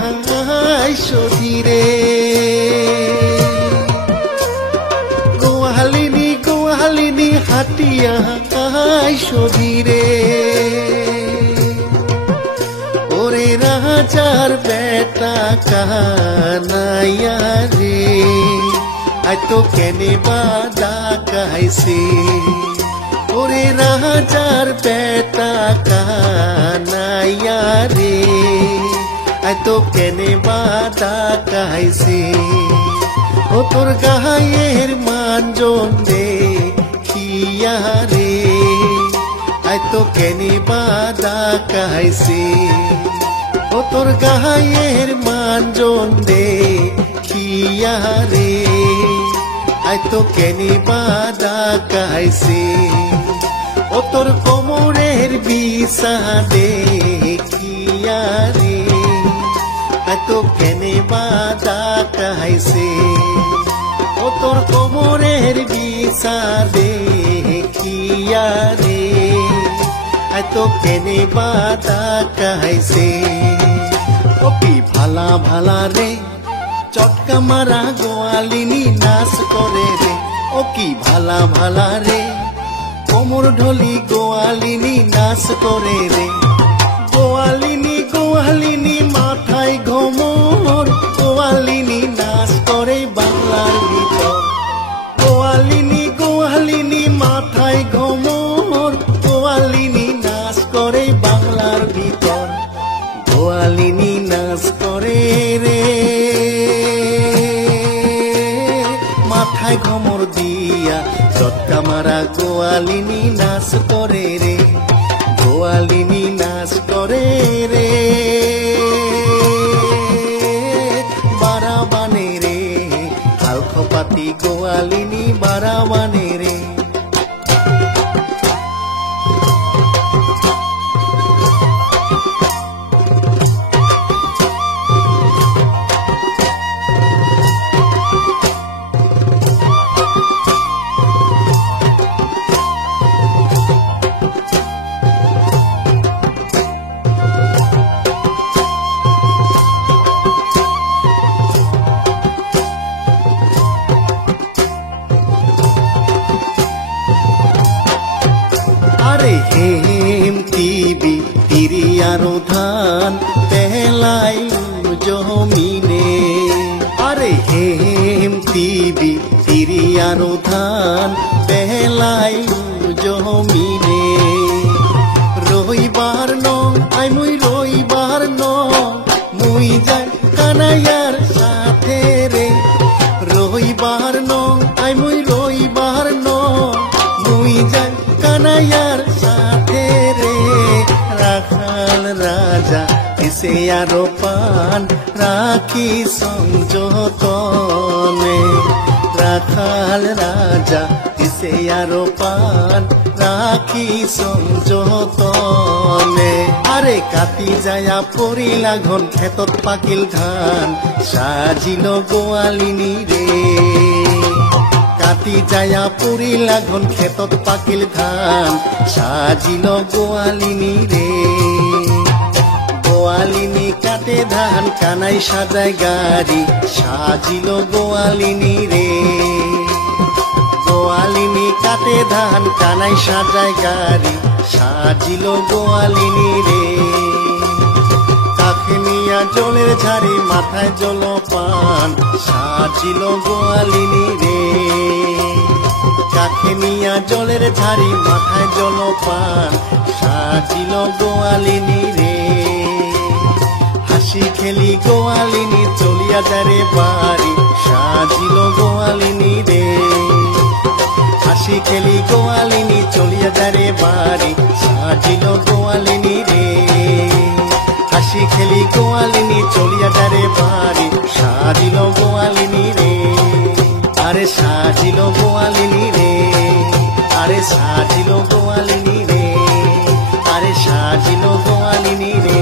আইসো ধীরে গোয়ালিনী গোয়ালিনী হাটিয়া আইসো ধীরে ওরে রাজার বেটা কানাইয়া রে আই তো কেনে বাদা কাইছে ওরে রাজার বেটা কানাইয়া রে আই তো কেনে বাদা কাইছে ও তোর গায়ের মানজন রে খিয়া রে আই তো কেনে বাদা কাইছে ও তোর গায়ের মানজন রে খিয়া রে আই তো কেনে বাদা কাইছে ও তোর কোমরের বিষাদে খিয়া রে আই তো কেনে বাদা কাইছে ও তোর কোমরের বিষাদে খিয়া রে আই তো কেনে বাদা কাইছে ও কি ভালা ভালা রে চটকা মারা গোয়ালিনী নাচ করে রে ও কি ভালা ভালা রে কোমর ঢলি গোয়ালিনী নাচ করে রে গোয়ালিনী গোয়ালিনী মাথায় ঘোমর গোয়ালিনী নাচ করে বাংলার ভিতর গোয়ালিনী গোয়ালিনী মাথায় ঘোমর গোয়ালিনী নাচ করে বাংলার ভিতর গোয়ালিনী নাচ করে রে মাথায় ঘোমর দিয়া চটকা মারা গোয়ালিনী নাচ করে রে গোয়ালিনী নাচ করে রে বারাবানে রে আলখপাতি গোয়ালিনী বারাবানে রে আরে হেম টিবি তিরিয়ারো ধান পেলাইলু জমিনে আরে হেম টিবি তিরিয়ারো ধান পেলাইলু জমিনে রইবার ন আই মুই রইবার ন মুই যাই কানাইয়ার সাথে রে রইবার ন আই মুই রইবার ন মুই যাই কানাইয়ার সাথে রে রাখাল রাজা এসে আরো পান রাখি সংযতনে রাখাল রাজা এসে আরো পান রাখি সংযতনে আরে কাটি যায়া পড়িলা ঘন ক্ষেতত পাকিল ধান সাজিল গোয়ালিনী রে কাটি যায়া পড়িলা ঘন ক্ষেতত পাকিল ধান সাজিল গোয়ালিনী রে গোয়ালিনী কাটে ধান কানাই সাজায় গাড়ি সাজিল গোয়ালিনী রে গোয়ালিনী কাটে ধান কানাই সাজায় গাড়ি সাজিল গোয়ালিনী রে কাকে নিয়া জলের ঝাড়ি মাথায় জল পান সাজিল গোয়ালিনী রে কাকে নিয়া জলের ঝাড়ি মাথায় জল পান সাজিল গোয়ালিনী রে হাসি খেলি গোয়ালিনী চলিয়া যারে বাড়ি সাজিল গোয়ালিনী রে হাসি খেলি গোয়ালিনী চলিয়া যারে বাড়ি সাজিল গোয়ালিনী রে হাসি খেলি গোয়ালিনী চলিয়া যারে বাড়ি সাজিল গোয়ালিনী রে আরে সাজিল গোয়ালিনী রে আরে সাজিল গোয়ালিনী রে আরে সাজিল গোয়ালিনী রে